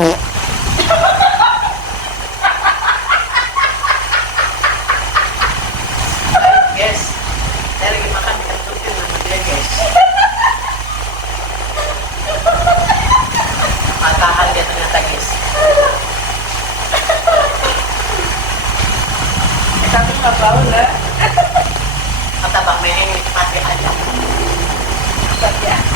Guys, saya lagi makan ikan tuna sama dia guys. Matahan dia ternyata guys. Tapi nggak bau lah. Kata Bang Meheng ini pasti aja. Tapi ya.